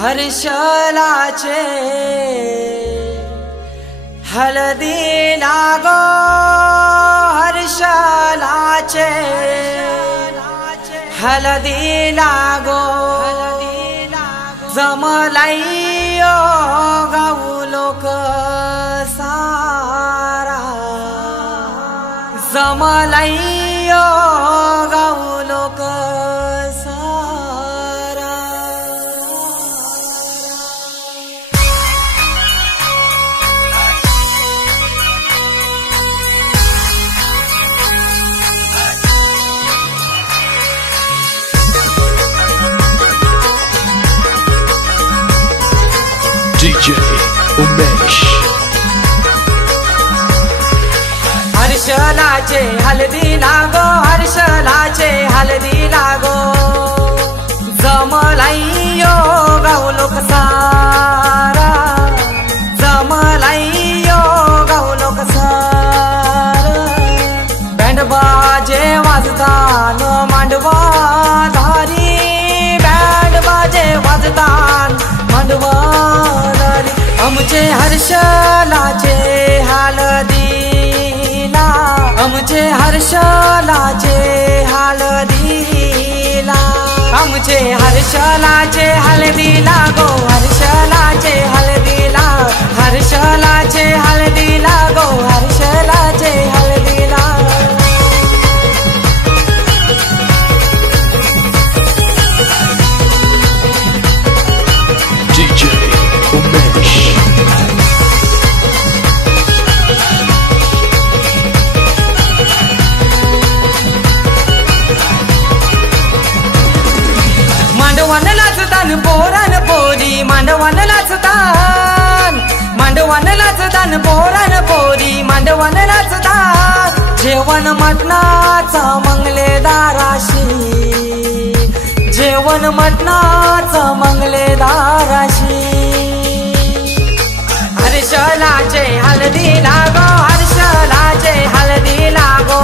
हर्षलाचे हळदीला गो हर्षलाचे हळदीला गो जमलाई गाऊ लोक सारा जमलाई गाऊ लोक सारा DJ उमेश हर्षलाचे हळदीला गो हर्षलाचे हळदीला गो जमलाई गाऊ लोक सारा जमलाई गाऊ लोक सारा बँड बाजे वाजतान मांडवा धारी बँड बाजे वाजतान मांडवा धारी आमचे हर्षलाचे हळदीला आमचे हर्षलाचे हळदीला आमचे हर्षलाचे हळदीला गो हर्षलाचे हळदीला हर्षलाचे हळदीला गो हर्षलाचे हळदीला DJ उमेश मांडवान लाचतान पोरान पोरी मांडवान लाचतान मांडवान लाचतान पोरान पोरी मांडवान लाचतान जेवण मटणाचा मंगलेदाराशी जेवण मटणाचा मंगलेदाराशी हर्षलाचे हळदीला गो हर्षलाचे हळदीला गो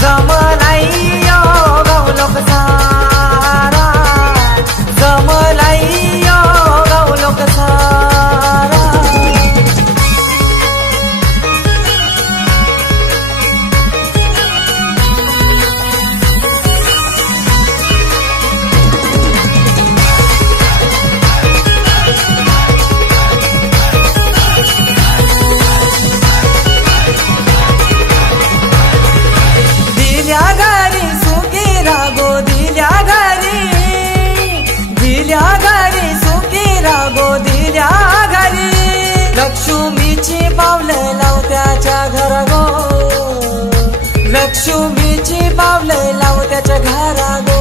जमलाई गाऊ लोक सारा जमलाई गाऊ लोक सारा दिल्या घरी सुखी रागो दिल्या घरी सुखी रागो दिल्या घरी लक्ष्मीची पावले लाव त्याच्या घरा गो लक्ष्मीची पावले लाव त्याच्या घरा गो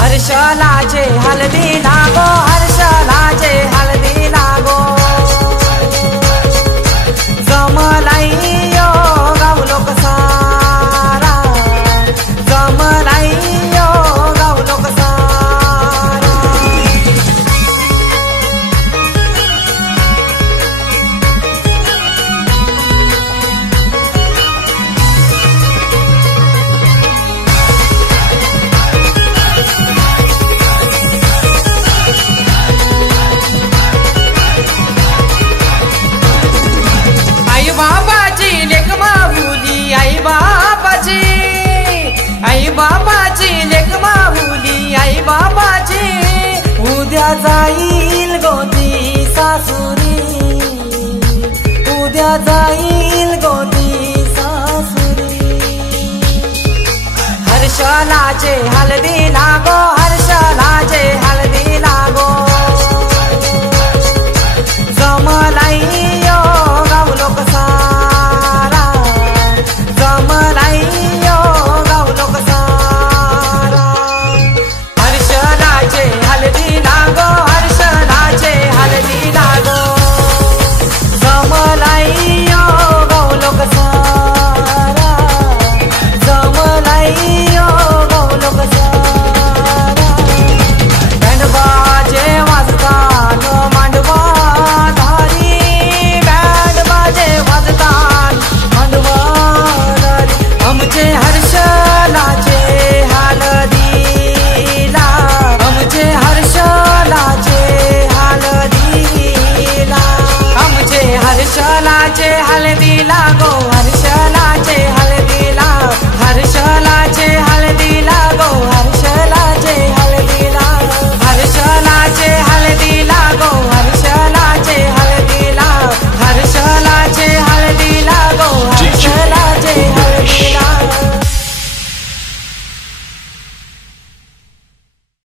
हर्षलाचे हळदीला गो हर्षलाचे हळदीला गो जमलाई गाऊ लोक सारा जमलाई गाऊ लोक सारा आई बाबाची लेक माहुली आई बाबाची लेक माहुली आई बाबाची उद्या जाईल गोती सासुरी उद्या जाईल गोती सासुरी हर्षलाचे